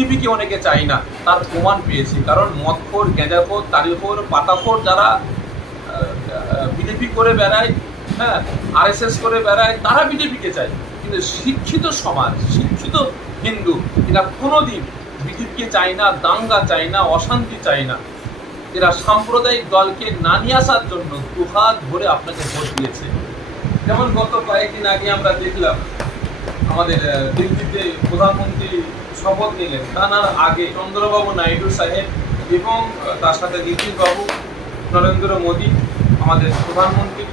বিজেপিকে অনেকে চাই না, তার প্রমাণ পেয়েছি। কারণ মদখোর, গেঁজাখোর, তাড়িখোর, পাতাখোর যারা বিজেপি করে বেড়ায়, হ্যাঁ, আরএসএস করে বেড়ায়, তারা বিজেপিকে চায়। কিন্তু শিক্ষিত সমাজ, শিক্ষিত হিন্দু এরা কোনোদিন বিজেপিকে চায় না, দাঙ্গা চায় না, অশান্তি চায় না। এরা সাম্প্রদায়িক দলকে না নিয়ে আসার জন্য দুহাত ভরে আপনাকে ভোট দিয়েছে। যেমন গত কয়েকদিন আগে আমরা দেখলাম আমাদের দিল্লিতে প্রধানমন্ত্রী শপথ নিলেন, তার আগে চন্দ্রবাবু নাইডু সাহেব এবং তার সাথে নীতিশবাবু, নরেন্দ্র মোদী আমাদের প্রধানমন্ত্রী,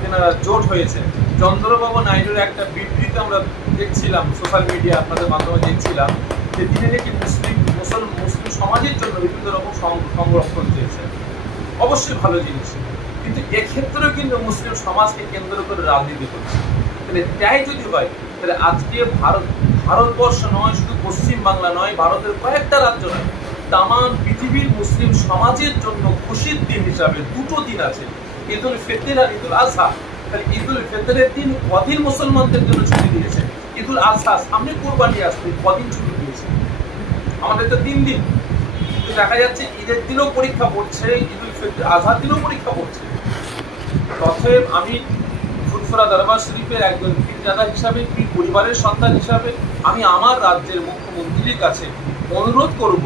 তেনারা জোট হয়েছে। চন্দ্রবাবু নাইডুর একটা বিবৃতি আমরা দেখছিলাম সোশ্যাল মিডিয়া আপনাদের মাধ্যমে দেখছিলাম যে তিনি নাকি মুসলিম সমাজের জন্য বিভিন্ন রকম সংরক্ষণ চেয়েছে। অবশ্যই ভালো জিনিস, কিন্তু এক্ষেত্রেও কিন্তু মুসলিম সমাজকে কেন্দ্র করে রাজনীতি করছে। তাহলে তাই যদি হয়, তাহলে আজকে ভারতবর্ষ নয়, শুধু পশ্চিমবাংলা নয়, ভারতের কয়েকটা রাজ্য নয়, তাম পৃথিবীর মুসলিম সমাজের জন্য খুশির দিন হিসাবে দুটো দিন আছে, ঈদ উল ফিতর আর ঈদ উল আজহা। তাহলে ঈদ উল ফিতরের দিন কদিন মুসলমানদের জন্য ছুটি দিয়েছে, ঈদ উল আজহা সামনে কোরবানি আসবে, কদিন ছুটি দিয়েছে? আমাদের তো 3 দিন। কিন্তু দেখা যাচ্ছে ঈদের দিনও পরীক্ষা পড়ছে, ঈদ উল ফিতর আজহার দিনও পরীক্ষা পড়ছে। অতএব আমি ফুরফুরা দরবার শরীফের একজন পীরজাদা হিসাবে, পীর পরিবারের সন্তান হিসাবে আমি আমার রাজ্যের মুখ্যমন্ত্রীর কাছে অনুরোধ করব,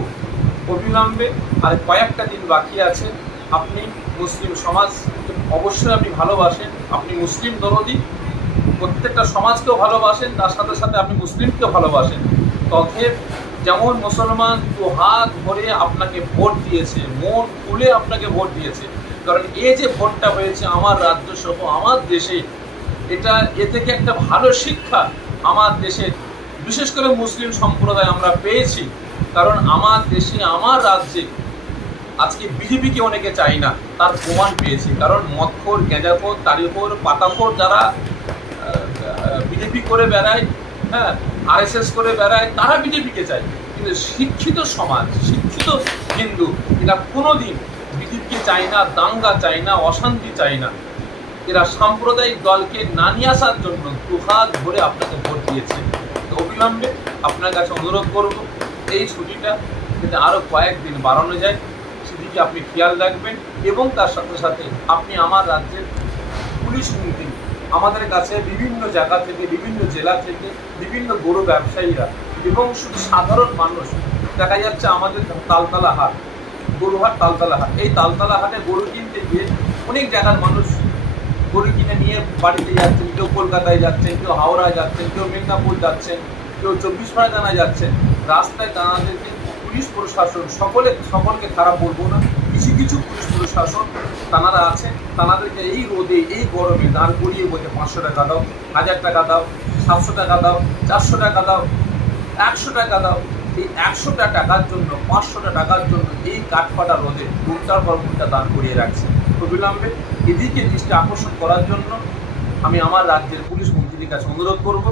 অবিলম্বে আর কয়েকটা দিন বাকি আছে, আপনি মুসলিম সমাজ অবশ্যই আপনি ভালোবাসেন, আপনি মুসলিম দরদি, প্রত্যেকটা সমাজকেও ভালোবাসেন, তার সাথে সাথে আপনি মুসলিমকেও ভালোবাসেন। অতএব যেমন মুসলমান দু হাত ভরে আপনাকে ভোট দিয়েছে, মন খুলে আপনাকে ভোট দিয়েছে, কারণ এই যে ভোটটা হয়েছে আমার রাজ্য সহ আমার দেশে, এ থেকে একটা ভালো শিক্ষা আমার দেশের বিশেষ করে মুসলিম সম্প্রদায় আমরা পেয়েছি। কারণ আমার দেশে, আমার রাজ্যে আজকে বিজেপিকে অনেকে চাই না, তার প্রমাণ পেয়েছি। কারণ মদখোর, গেঁজাখোর, তাড়িখোর, পাতাখোর যারা বিজেপি করে বেড়ায়, হ্যাঁ, আরএসএস করে বেড়ায়, তারা বিজেপিকে চায়। কিন্তু শিক্ষিত সমাজ, শিক্ষিত হিন্দু এরা কোনোদিন বিজেপিকে চায় না, দাঙ্গা চায় না, অশান্তি চায় না। এরা সাম্প্রদায়িক দলকে না নিয়ে আসার জন্য দুহাত ভরে আপনাকে ভোট দিয়েছে। তো অবিলম্বে আপনার কাছে অনুরোধ করব, এই ছুটিটা যাতে আরও কয়েকদিন বাড়ানো যায় সেদিকে আপনি খেয়াল রাখবেন। এবং তার সাথে সাথে আপনি আমার রাজ্যের পুলিশ মন্ত্রী, আমাদের কাছে বিভিন্ন জায়গা থেকে, বিভিন্ন জেলা থেকে বিভিন্ন গরু ব্যবসায়ীরা এবং শুধু সাধারণ মানুষ, দেখা যাচ্ছে আমাদের তালতলা হাট, গরুহাট, তালতলা হাট, এই তালতলা হাটে গরু কিনতে গিয়ে অনেক জায়গার মানুষ গরু কিনে নিয়ে বাড়িতে যাচ্ছেন, কেউ কলকাতায় যাচ্ছেন, কেউ হাওড়া যাচ্ছেন, কেউ মেদিনীপুর যাচ্ছেন, কেউ 24 পরগনা যাচ্ছেন। রাস্তায় তাদেরকে পুলিশ প্রশাসন, সকলকে খারাপ বলবো না, কিছু কিছু পুলিশ প্রশাসন তানারা আছেন, তানাদেরকে এই রোদে, এই গরমে দাঁড় করিয়ে বলছে 500 টাকা দাও, 1000 টাকা দাও, 700 টাকা দাও, 400 টাকা দাও, 100 টাকা দাও। এই 100টা টাকার জন্য, 500টা টাকার জন্য এই কাঠফাটা রোদে ঘন্টার পর ঘন্টা দাঁড় করিয়ে রাখছে। অবিলম্বে এদিকে দৃষ্টি আকর্ষণ করার জন্য আমি আমার রাজ্যের পুলিশ মন্ত্রীর কাছে অনুরোধ করব।